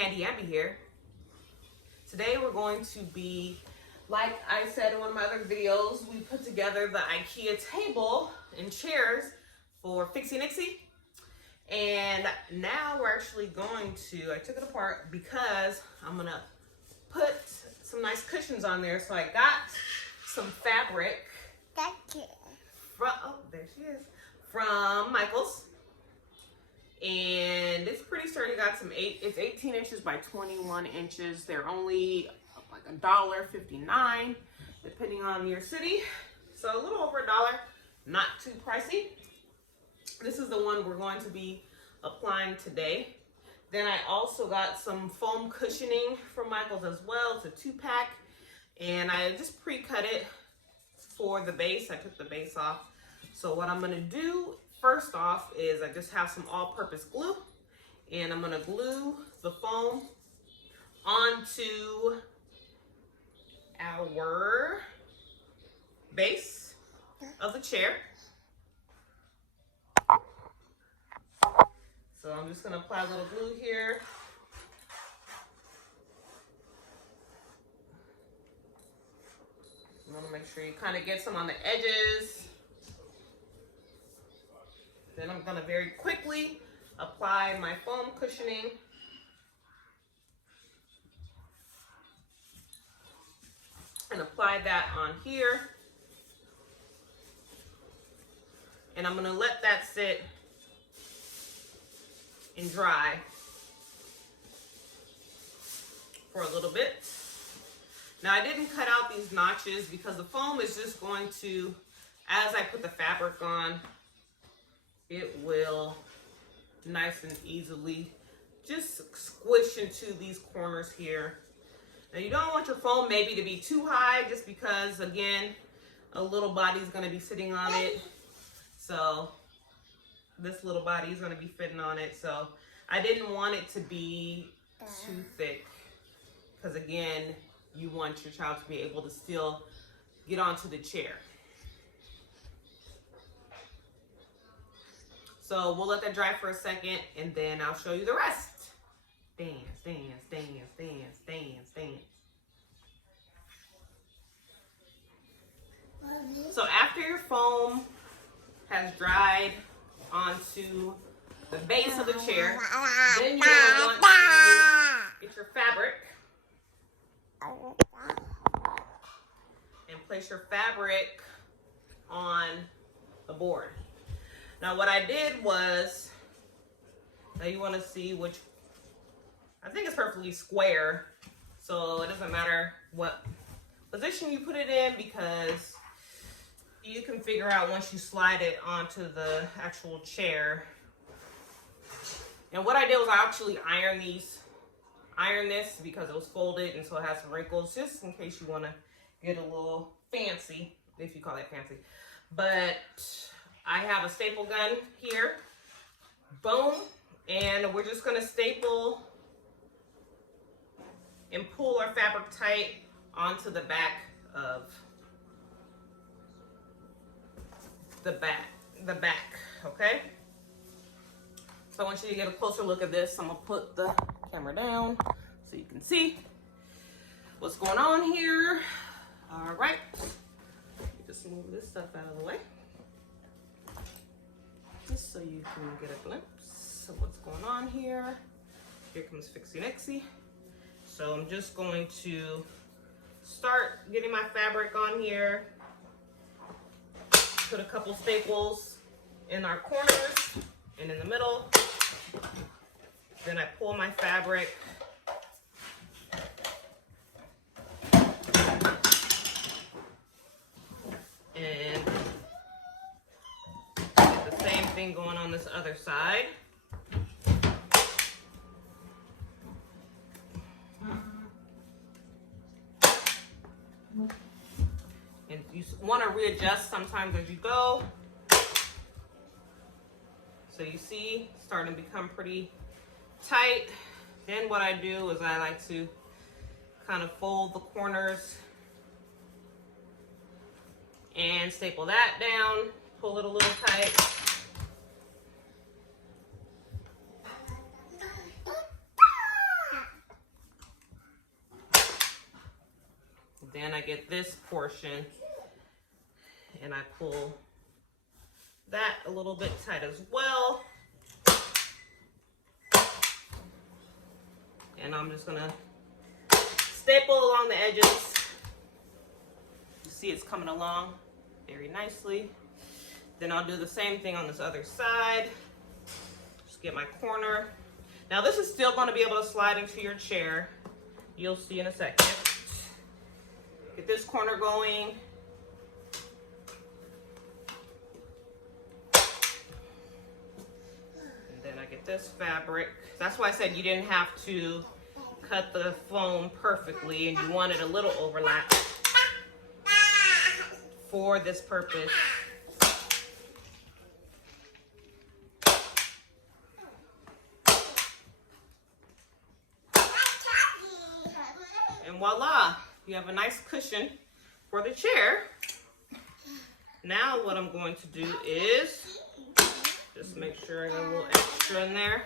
Handy Amby here. Today we're going to be, like I said in one of my other videos, we put together the IKEA table and chairs for Fixie Nixie. And now we're actually going to, I took it apart because I'm gonna put some nice cushions on there. So I got some fabric from, oh, there she is, from Michael's. And it's pretty sturdy. Got some it's 18 inches by 21 inches. They're only like $1.59 depending on your city. So a little over $1, not too pricey. This is the one we're going to be applying today. Then I also got some foam cushioning from Michael's as well. It's a 2-pack. And I just pre-cut it for the base. I took the base off. So what I'm gonna do first off is I just have some all-purpose glue, and I'm gonna glue the foam onto our base of the chair. So I'm just gonna apply a little glue here. You wanna make sure you kind of get some on the edges. Then I'm gonna very quickly apply my foam cushioning. And apply that on here. And I'm gonna let that sit and dry for a little bit. Now I didn't cut out these notches because the foam is just going to, as I put the fabric on, it will nice and easily just squish into these corners here. Now you don't want your foam maybe to be too high just because, again, a little body is going to be sitting on it. So this little body is going to be fitting on it. So I didn't want it to be too thick because, again, you want your child to be able to still get onto the chair. So we'll let that dry for a second and then I'll show you the rest. Dance, dance, dance, dance, dance, dance. So after your foam has dried onto the base of the chair, then you're going to want to get your fabric and place your fabric on the board. Now what I did was, now you want to see which, I think it's perfectly square, so it doesn't matter what position you put it in because you can figure out once you slide it onto the actual chair. And what I did was I actually ironed this because it was folded and so it has some wrinkles, just in case you want to get a little fancy, if you call that fancy. But I have a staple gun here, boom, and we're just gonna staple and pull our fabric tight onto the back of the back, okay? So I want you to get a closer look at this. I'm gonna put the camera down so you can see what's going on here. All right, just move this stuff out of the way, just so you can get a glimpse of what's going on here. Here comes Fixie Nixie. So I'm just going to start getting my fabric on here. Put a couple staples in our corners and in the middle. Then I pull my fabric and the same thing going on this other side. And you want to readjust sometimes as you go. So you see, it's starting to become pretty tight. Then what I do is I like to kind of fold the corners and staple that down, pull it a little tight. then I get this portion and I pull that a little bit tight as well. And I'm just gonna staple along the edges. You see it's coming along very nicely. Then I'll do the same thing on this other side. Just get my corner. Now this is still gonna be able to slide into your chair. You'll see in a second. Get this corner going. And then I get this fabric. That's why I said you didn't have to cut the foam perfectly and you wanted a little overlap for this purpose. And voila, you have a nice cushion for the chair. Now what I'm going to do is just make sure I got a little extra in there.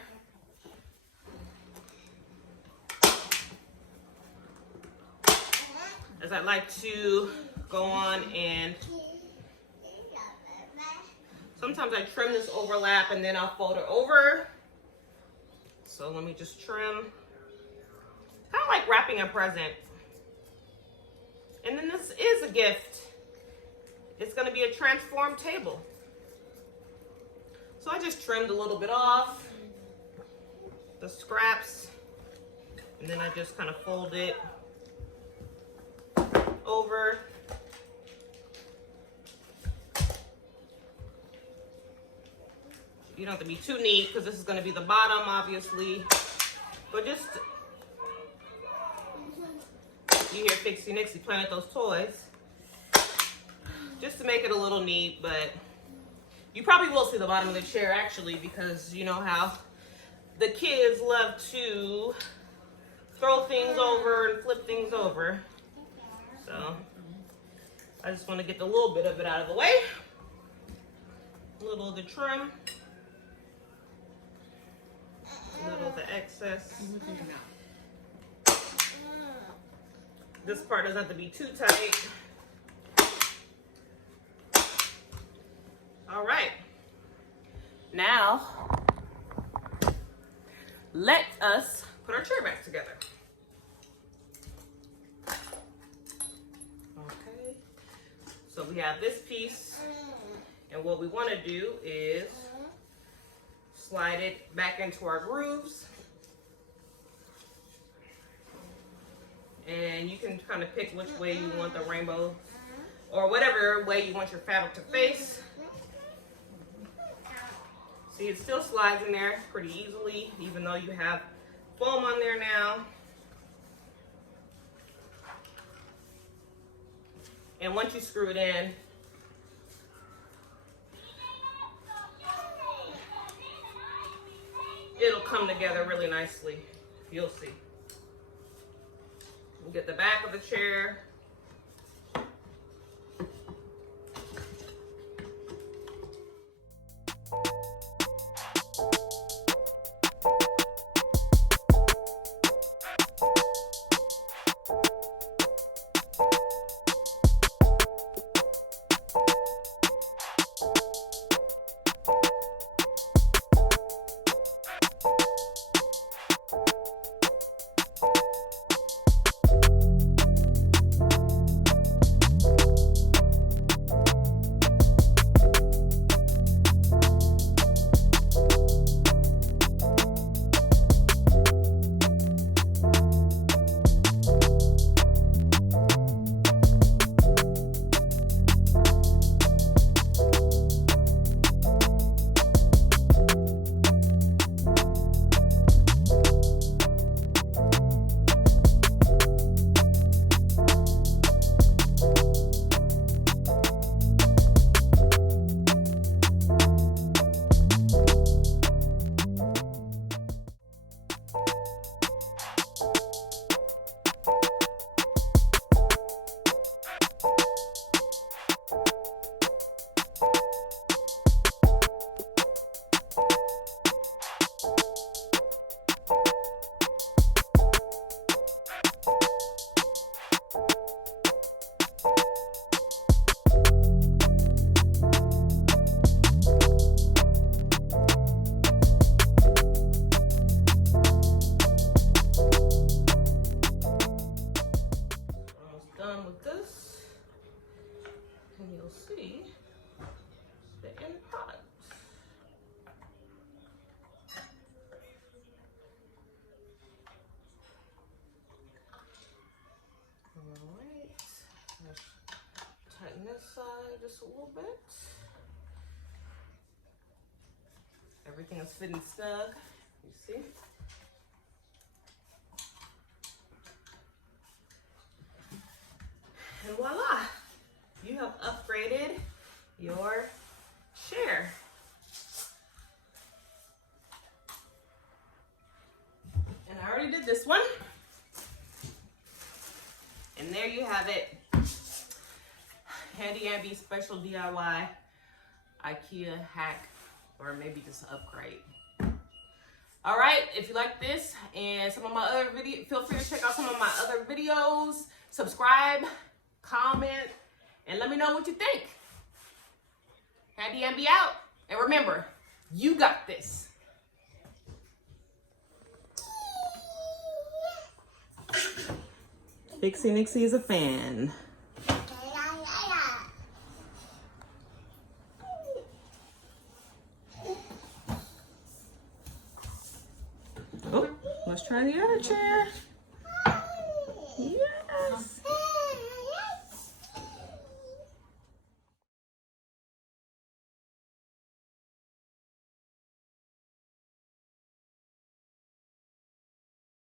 As I like to go on and sometimes I trim this overlap and then I'll fold it over. So let me just trim. Kind of like wrapping a present. And then this is a gift. It's going to be a transformed table. So I just trimmed a little bit off the scraps, and then I just kind of fold it over. You don't have to be too neat because this is going to be the bottom, obviously. But just, you hear Fixie Nixie playing with those toys. Just to make it a little neat, but you probably will see the bottom of the chair actually, because you know how the kids love to throw things over and flip things over. So I just want to get a little bit of it out of the way. A little of the trim. A little of the excess. This part doesn't have to be too tight. All right. Now, let us put our chair back together. Okay. So we have this piece, and what we want to do is slide it back into our grooves. And you can kind of pick which way you want the rainbow, or whatever way you want your fabric to face. See, it still slides in there pretty easily, even though you have foam on there now. And once you screw it in, it'll come together really nicely. You'll see. You get the back of the chair. just a little bit. Everything is fitting snug, you see? And voila, you have upgraded your chair. And I already did this one. And there you have it. Handy Andy special DIY IKEA hack, or maybe just an upgrade. All right, if you like this and some of my other videos, feel free to check out some of my other videos. Subscribe, comment, and let me know what you think. Handy Andy out. And remember, you got this. Fixie Nixie is a fan. Oh, let's try the other chair.